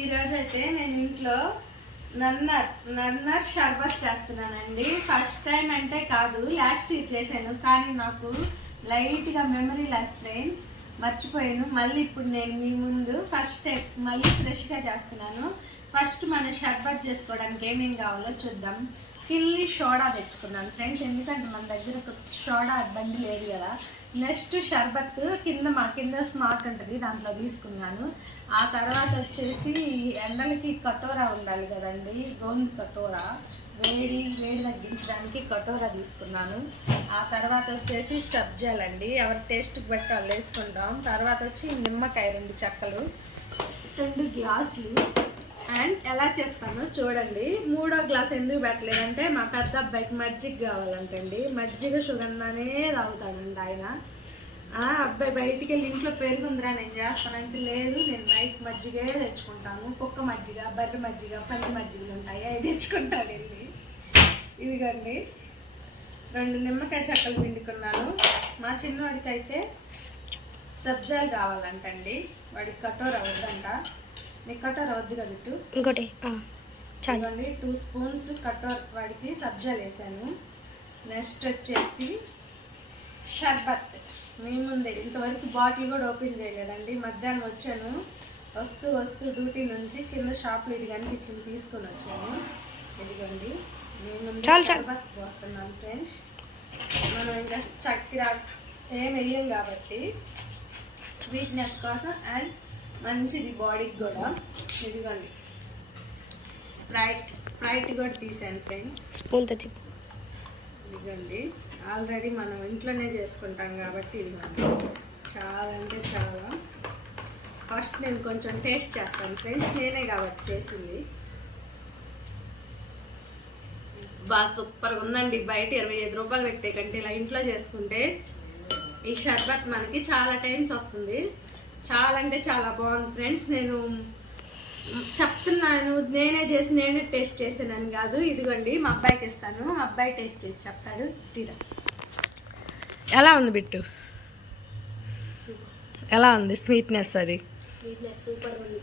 ఈరోజు అయితే నేను ఇంట్లో నన్నర్ షర్బత్ చేస్తున్నానండి. ఫస్ట్ టైం అంటే కాదు, లాస్ట్ ఇయర్ చేశాను, కానీ నాకు లైట్గా మెమరీ లాస్ ఫ్రెండ్స్, మర్చిపోయాను. మళ్ళీ ఇప్పుడు నేను మీ ముందు ఫస్ట్ టైం మళ్ళీ ఫ్రెష్గా చేస్తున్నాను. ఫస్ట్ మన షర్బత్ చేసుకోవడానికి ఏమేమి కావాలో చూద్దాం. కిల్లి సోడా తెచ్చుకున్నాను ఫ్రెండ్స్, ఎందుకంటే మన దగ్గర ఒక సోడా బండి లేదు కదా. నెక్స్ట్ షర్బత్ కింద స్మార్ట్ ఉంటుంది, దాంట్లో తీసుకున్నాను. ఆ తర్వాత వచ్చేసి ఎండలకి కటోరా ఉండాలి కదండి, గోంది కటోరా, వేడి తగ్గించడానికి కటోరా తీసుకున్నాను. ఆ తర్వాత వచ్చేసి సబ్జాలండి, ఎవరి టేస్ట్కి బట్టి వాళ్ళు వేసుకుంటాం. తర్వాత వచ్చి నిమ్మకాయ 2 చెక్కలు, 2 గ్లాసులు. అండ్ ఎలా చేస్తానో చూడండి. 3వ గ్లాస్ ఎందుకు పెట్టలేదంటే మా పెద్ద అబ్బాయికి మజ్జిగ కావాలంటండి. మజ్జిగ సుగంధానే తాగుతాడండి ఆయన. అబ్బాయి బయటికి వెళ్ళి ఇంట్లో పెరుగుందిరా నేను చేస్తానంటే, లేదు నేను బయట మజ్జిగే తెచ్చుకుంటాను, కుక్క మజ్జిగ, బర్రె మజ్జిగ, పంది మజ్జిగలు ఉంటాయి, అవి తెచ్చుకుంటాను వెళ్ళి. ఇదిగోండి 2 నిమ్మకాయ చెక్కలు పిండుకున్నాను. మా చిన్నవాడికి అయితే సబ్జాలు కావాలంటండి, వాడికి కటోరా వద్దంట. నీకు కటోరా వద్దు కదా ఇటు, ఇంకోటి ఇవ్వండి. 2 స్పూన్స్ కటోర వాడికి సబ్జాలు వేసాను. నెక్స్ట్ వచ్చేసి షర్బత్ మీ ముందే, ఇంతవరకు బాటిల్ కూడా ఓపెన్ చేయలేదండి. మధ్యాహ్నం వచ్చాను, వస్తూ డ్యూటీ నుంచి కింద షాప్లో ఇది కనిపించింది, తీసుకొని వచ్చాను. ఇదిగోండి మీ ముందు షర్బత్ పోస్తున్నాను ఫ్రెండ్స్. మనం ఇంకా చక్కెర ఏం వేయం కాబట్టి స్వీట్నెస్ కోసం, అండ్ మంచిది బాడీకి కూడా. ఇదిగోండి స్ప్రైట్ కూడా తీసాను ఫ్రెండ్స్, స్పూన్. ఇదిగోండి ఆల్రెడీ మనం ఇంట్లోనే చేసుకుంటాం కాబట్టి ఇదిగోండి. చాలా అంటే చాలా. ఫస్ట్ నేను కొంచెం టేస్ట్ చేస్తాను ఫ్రెండ్స్, నేనే కాబట్టి చేసింది. బాగా సూపర్గా ఉందండి. బయట 25 రూపాయలు పెట్టే కంటే ఇలా ఇంట్లో చేసుకుంటే ఈ షర్బత్ మనకి చాలా టైమ్స్ వస్తుంది. చాలా అంటే చాలా బాగుంది ఫ్రెండ్స్. నేను చెప్తున్నాను, నేనే చేసి నేనే టేస్ట్ చేసానని కాదు. ఇదిగోండి మా అబ్బాయికి ఇస్తాను, మా అబ్బాయి టేస్ట్ చేసి చెప్తాడు. తీరా ఎలా ఉంది బిట్టు, ఎలా ఉంది స్వీట్నెస్? అది స్వీట్నెస్ సూపర్ ఉంది.